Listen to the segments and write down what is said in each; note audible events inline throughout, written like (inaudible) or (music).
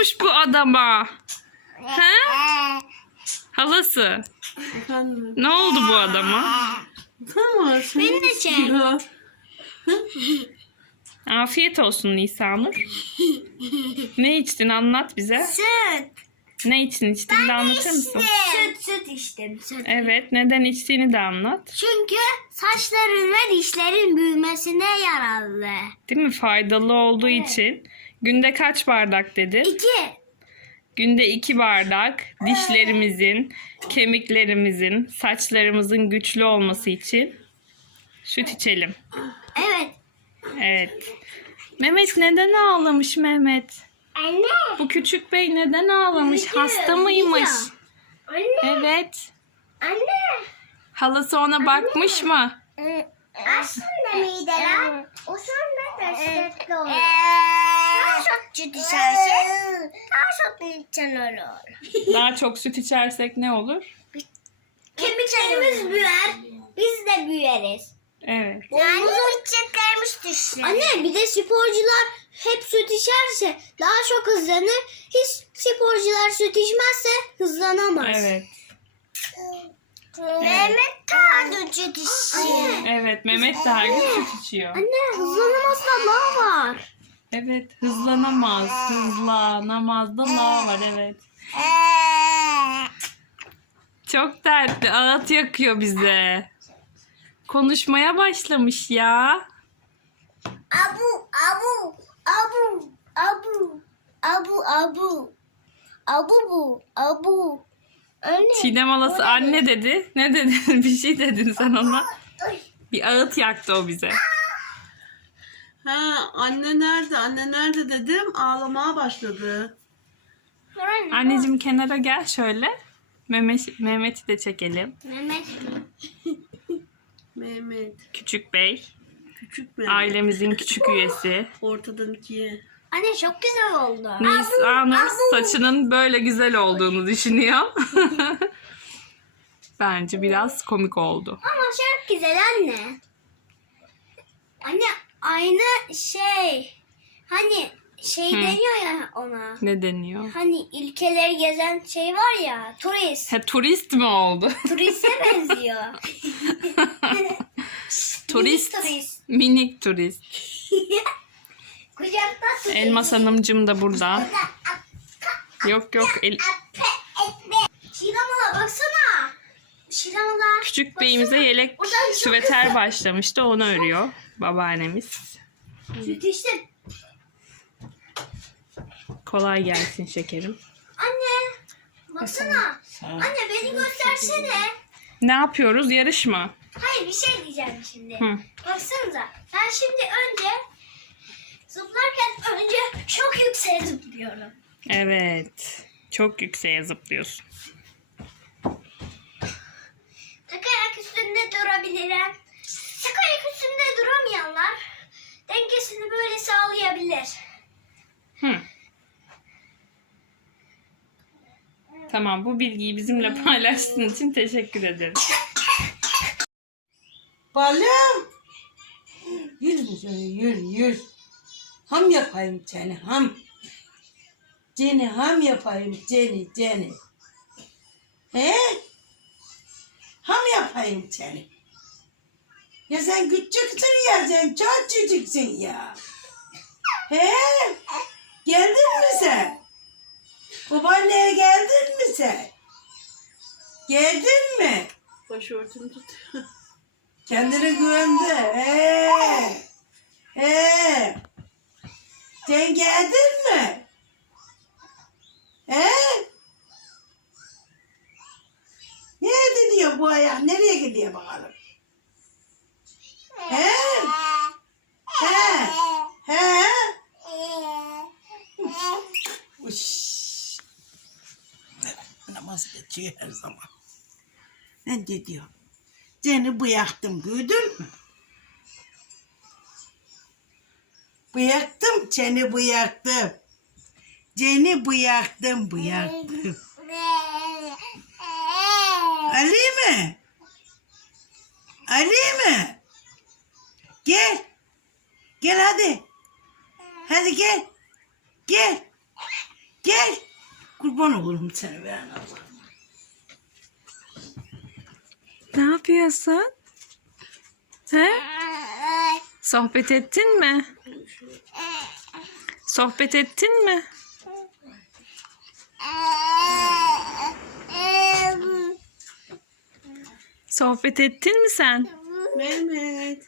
olmuş bu adama? He? Halası. Efendim. Ne oldu bu adama? Tamam. Beni de çek. Ya. Afiyet olsun Nisanur. Ne içtin anlat bize. Süt. Ne için içtiğini de anlatır mısın? Süt süt içtim süt. Evet neden içtiğini de anlat. Çünkü saçların ve dişlerin büyümesine yararlı. Değil mi? Faydalı olduğu için. Günde kaç bardak dedin? İki. Günde iki bardak dişlerimizin, kemiklerimizin, saçlarımızın güçlü olması için süt içelim. Evet. Evet. Mehmet neden ağlamış Mehmet? Anne. Bu küçük bey neden ağlamış? Hasta mıymış? Anne. Evet. Anne. Halası ona bakmış mı? Aslında mideler o sonra destekli olur. Daha çok süt içerse daha çok içen olur. Daha çok süt içersek ne olur? Kemiklerimiz büyür. Biz de büyüyeriz. Evet. Yani içeceklerimiz düşsün. Anne bir de sporcular hep süt içerse daha çok hızlanır. Hiç sporcular süt içmezse hızlanamaz. Evet. Mehmet daha da süt içiyor. Evet. Mehmet de her gün süt içiyor. Anne hızlanamazsa daha var. Evet. Hızlanamaz. Hızlanamaz da ne var evet. Çok dertli. Ağıt yakıyor bize. Konuşmaya başlamış ya. Abu, abu, abu, abu, abu, abu, abu bu, abu. Anne. Çiğdem halası anne dedi. Ne dedin? (laughs) Bir şey dedin sen ona. Bir ağıt yaktı o bize. Ha anne nerede? Anne nerede dedim. Ağlamaya başladı. Anneciğim kenara gel şöyle. Mehmet, Mehmet'i de çekelim. Mehmet. Mehmet. Küçük bey. Küçük bir. Ailemizin küçük üyesi. Ortadan ikiye. Anne çok güzel oldu. Nisanur saçının böyle güzel olduğunu düşünüyor. (laughs) Bence biraz komik oldu. Ama çok güzel anne. Anne aynı şey. Hani şey Hı. deniyor ya ona. Ne deniyor? Hani ülkeleri gezen şey var ya turist. He, turist mi oldu? (laughs) Turiste benziyor. (laughs) turist. turist. Minik turist. (laughs) Kucakta turist. Elmas Hanımcım da burada. Yok yok. El... Şiramala baksana. Şiramala. Küçük beyimize yelek süveter başlamıştı. Onu örüyor babaannemiz. Süt içtim. Kolay gelsin şekerim. Anne. Baksana. Anne beni göstersene. Ne yapıyoruz? Yarış mı? Hayır bir şey diyeceğim şimdi. Hı. Baksanıza. Ben şimdi önce zıplarken önce çok yükseğe zıplıyorum. Evet. Çok yükseğe zıplıyorsun. Tek ayak üstünde durabilirim. Tek ayak üstünde duramayanlar dengesini böyle sağlayabilir. Hı. Tamam bu bilgiyi bizimle paylaştığın için teşekkür ederim. Balım. Yürü şöyle yürü yürü. Ham yapayım seni ham. Seni ham yapayım seni seni. He? Ham yapayım seni. Ya sen küçüksün ya sen çok küçüksün ya. He? Geldin mi sen? Babaanneye geldin mi sen? Geldin mi? Başörtümü tutuyor. Kendine güvendi. He. He. Sen geldin mi? He? Nereye gidiyor bu ayak? Nereye gidiyor bakalım? He? He? He? Uş. Geçiyor her zaman. Ben de diyorum. Seni bıyaktım büyüdün mü? Bıyaktım seni bıyaktım. Seni bıyaktım bıyaktım. Ali mi? Ali mi? Gel. Gel hadi. Hadi gel. Gel. Gel. Kurban olurum seni veren Allah. Ne yapıyorsun? He? Sohbet ettin mi? Sohbet ettin mi? Sohbet ettin mi sen? Mehmet.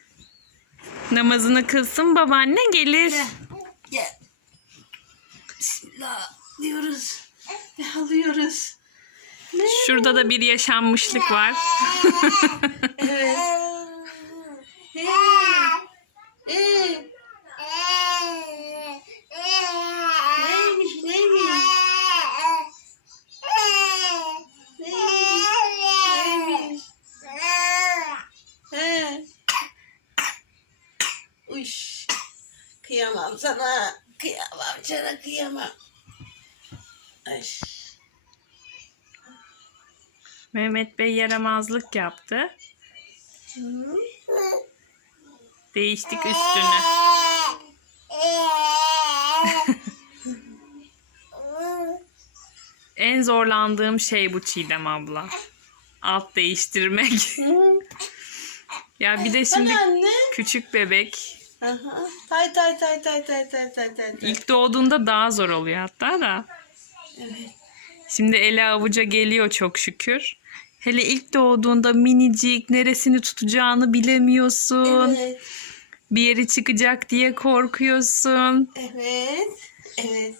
Namazını kılsın babaanne gelir. Gel. Bismillah diyoruz. Ve alıyoruz. Şurada da bir yaşanmışlık var. Evet. Hey. Neymiş neymiş? Neymiş? He. Uş. Kıyamam sana. Kıyamam sana kıyamam. Ay. Mehmet Bey yaramazlık yaptı. Değiştik üstünü. (laughs) En zorlandığım şey bu Çiğdem abla. Alt değiştirmek. ya bir de şimdi küçük bebek. Tay tay tay tay tay tay tay. tay. İlk doğduğunda daha zor oluyor hatta da. Evet. Şimdi ele avuca geliyor çok şükür. Hele ilk doğduğunda minicik neresini tutacağını bilemiyorsun. Evet. Bir yeri çıkacak diye korkuyorsun. Evet. Evet.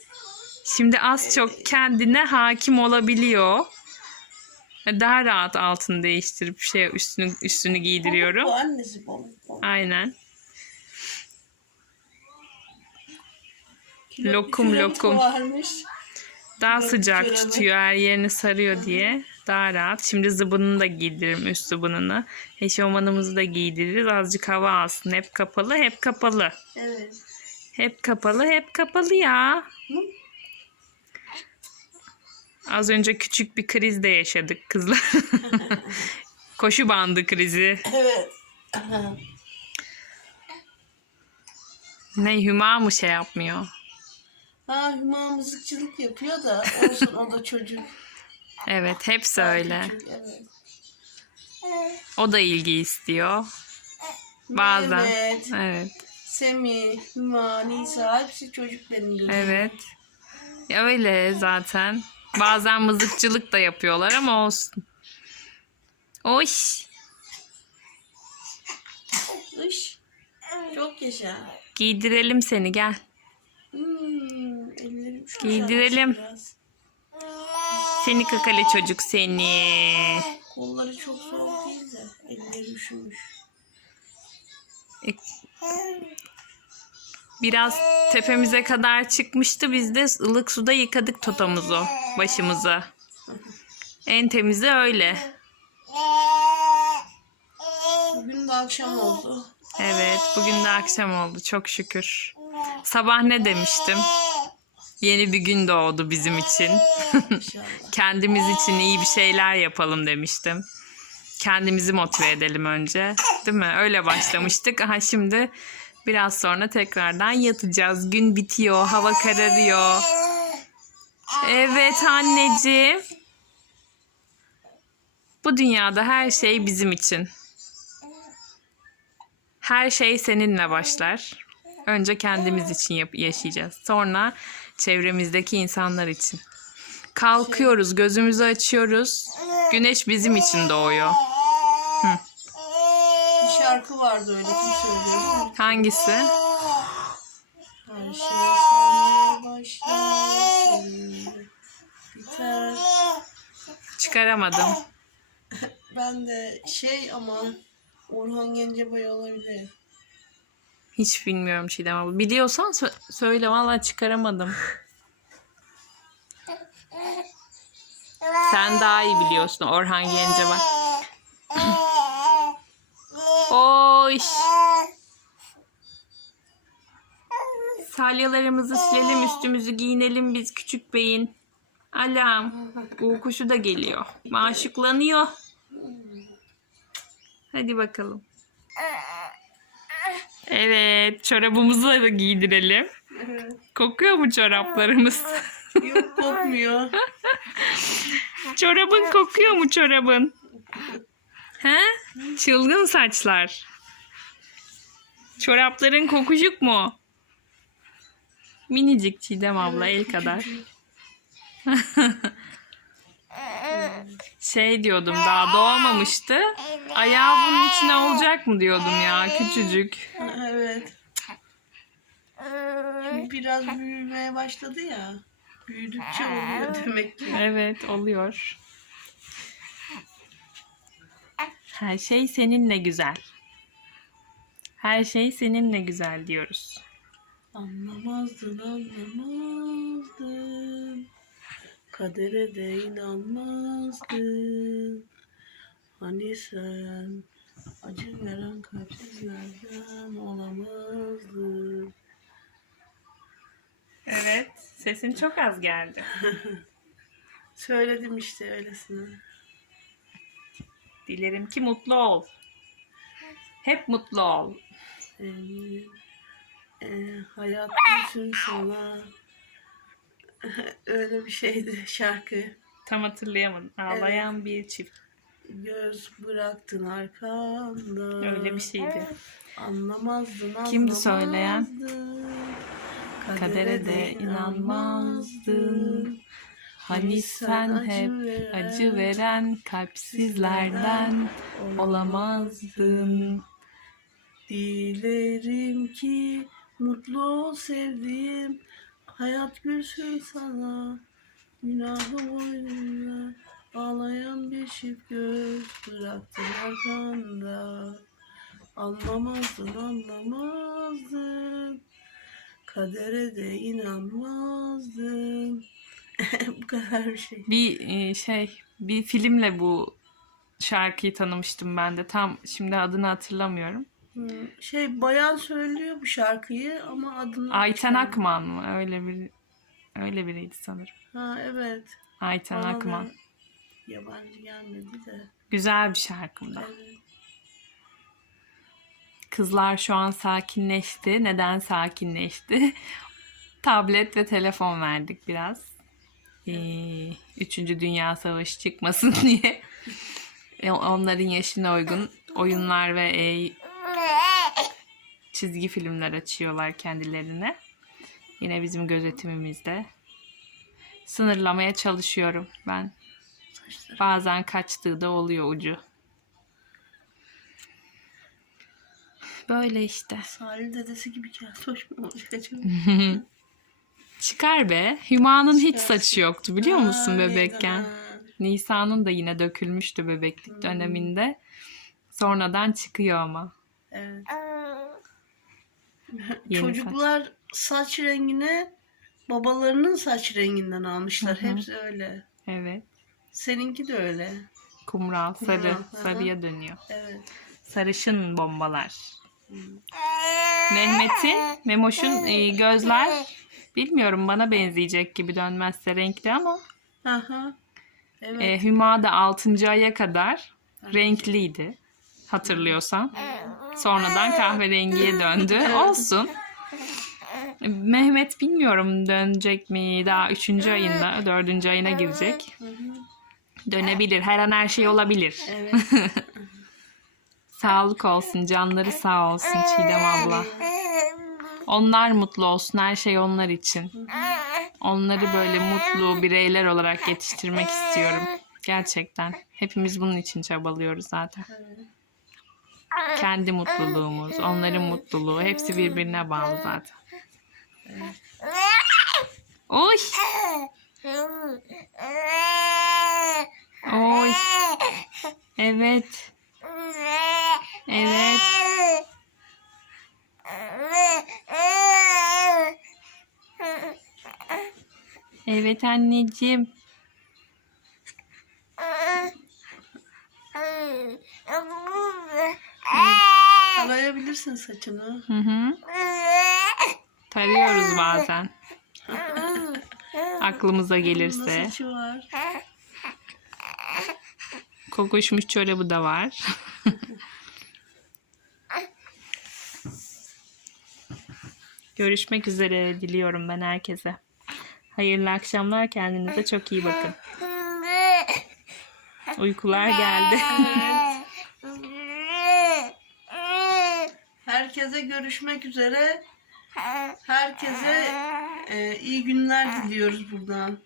Şimdi az çok kendine hakim olabiliyor. Daha rahat altını değiştirip şey üstünü üstünü giydiriyorum. Bu annesi bu. bu. Aynen. Lokum, lokum. Varmış. Daha sıcak tutuyor her yerini sarıyor diye. Daha rahat. Şimdi zıbınını da giydiririm üst zıbınını. Eşofmanımızı da giydiririz. Azıcık hava alsın. Hep kapalı hep kapalı. Evet. Hep kapalı hep kapalı ya. Az önce küçük bir kriz de yaşadık kızlar. (laughs) Koşu bandı krizi. Evet. Ne Hüma mı şey yapmıyor? Ha Hüma mızıkçılık yapıyor da olsun o da çocuk. (laughs) Evet hepsi öyle. Evet. O da ilgi istiyor. Bazen. Evet. Evet. Semih, Hüma, Nisa hepsi çocuk benim gözümde. Evet. Ya öyle zaten. Bazen mızıkçılık da yapıyorlar ama olsun. Oy. Dış. Çok yaşa. Giydirelim seni gel. Hmm, ellerim şu Giydirelim. biraz. Seni kakali çocuk seni. Kolları çok soğuk değil de elleri üşümüş. E, Biraz tepemize kadar çıkmıştı. Biz de ılık suda yıkadık totomuzu, başımızı. En temizi öyle. Bugün de akşam oldu. Evet, bugün de akşam oldu çok şükür. Sabah ne demiştim? Yeni bir gün doğdu bizim için. (laughs) Kendimiz için iyi bir şeyler yapalım demiştim. Kendimizi motive edelim önce. Değil mi? Öyle başlamıştık. Aha şimdi biraz sonra tekrardan yatacağız. Gün bitiyor, hava kararıyor. Evet anneciğim. Bu dünyada her şey bizim için. Her şey seninle başlar. Önce kendimiz için yaşayacağız. Sonra çevremizdeki insanlar için. Kalkıyoruz, gözümüzü açıyoruz. Güneş bizim için doğuyor. Bir şarkı vardı öyle kim söylüyor? Hangisi? Her şey seninle başlar, seninle biter. Çıkaramadım. Ben de şey ama Orhan Gencebay olabilir. Hiç bilmiyorum Çiğdem abla. Biliyorsan sö- söyle vallahi çıkaramadım. Sen daha iyi biliyorsun Orhan Gencebay. (laughs) Oy. Salyalarımızı silelim, üstümüzü giyinelim biz küçük beyin. Alam. Bu kuşu da geliyor. Maşuklanıyor. Hadi bakalım. Evet, çorabımızı da giydirelim. Kokuyor mu çoraplarımız? (laughs) Yok kokmuyor. Çorabın kokuyor mu çorabın? He? Çılgın saçlar. Çorapların kokuşuk mu? Minicik Çiğdem abla el kadar. (laughs) şey diyordum daha doğmamıştı. Ayağı bunun içine olacak mı diyordum ya küçücük. Evet. Şimdi biraz büyümeye başladı ya. Büyüdükçe oluyor demek ki. Evet oluyor. Her şey seninle güzel. Her şey seninle güzel diyoruz. Anlamazdın anlamazdın Kadere de inanmazdın Hani sen acı veren kalpsizlerden olamazdın Evet, sesin çok az geldi. (laughs) Söyledim işte öylesine. Dilerim ki mutlu ol. Hep mutlu ol. Ee, e, hayat gülsün sana. (laughs) Öyle bir şeydi şarkı. Tam hatırlayamadım. Ağlayan bir çift. Göz bıraktın arkanda. Öyle bir şeydi. Anlamazdın Kimdi söyleyen? Kadere de inanmazdın. Hani sen hep acı veren kalpsizlerden olamazdın. Dilerim ki mutlu ol sevdiğim Hayat gülsün sana Günahı boynunda Ağlayan bir çift göz Bıraktın arkanda. Anlamazdın anlamazdın. Kadere de inanmazdın. (laughs) Bu kadar bir şey. Bir e, şey, bir filmle bu şarkıyı tanımıştım ben de. Tam şimdi adını hatırlamıyorum. Hmm, Şey bayan söylüyor bu şarkıyı ama adını Ayten Akman mı? Öyle bir öyle biriydi sanırım. Ha evet Ayten Bana Akman. Yabancı gelmedi de. Güzel bir şarkı bu da. Evet. Kızlar şu an sakinleşti. Neden sakinleşti? (laughs) Tablet ve telefon verdik biraz. Ee, Üçüncü Dünya Savaşı çıkmasın (laughs) diye. E, Onların yaşına uygun oyunlar ve e, çizgi filmler açıyorlar kendilerine. Yine bizim gözetimimizde. Sınırlamaya çalışıyorum ben. Bazen kaçtığı da oluyor ucu. Böyle işte. Salih dedesi gibi geldi. Hoş mu olacak acaba? (laughs) Çıkar be. Hüma'nın hiç saçı yoktu biliyor musun bebekken? Nisa'nın da yine dökülmüştü bebeklik Hmm. döneminde. Sonradan çıkıyor ama. Evet. Yeni Çocuklar saç rengine babalarının saç renginden almışlar. Hı hı. Hepsi öyle. Evet. Seninki de öyle. Kumral, sarı. Kumral, hı hı. Sarıya dönüyor. Evet. Sarışın bombalar. Mehmet'in, Memoş'un e, gözler bilmiyorum bana benzeyecek gibi dönmezse renkli ama Aha. Evet. e, Hüma da 6. aya kadar renkliydi. Hatırlıyorsan. Sonradan kahverengiye (laughs) döndü. Olsun. Mehmet bilmiyorum dönecek mi? Daha 3. ayında, 4. ayına girecek. Dönebilir. Her an her şey olabilir. Evet. (laughs) Sağlık olsun, canları sağ olsun Çiğdem abla. Onlar mutlu olsun, her şey onlar için. Onları böyle mutlu bireyler olarak yetiştirmek istiyorum. Gerçekten. Hepimiz bunun için çabalıyoruz zaten. Kendi mutluluğumuz, onların mutluluğu hepsi birbirine bağlı zaten. Oy! Oy! Evet. Evet. Evet anneciğim. Tarayabilirsin saçını. Hı hı. Tarıyoruz bazen. Aklımıza gelirse. saçı var. Kokuşmuş çorabı da var. (laughs) Görüşmek üzere diliyorum ben herkese. Hayırlı akşamlar. Kendinize çok iyi bakın. Uykular geldi. (laughs) Herkese görüşmek üzere. Herkese e, iyi günler diliyoruz buradan.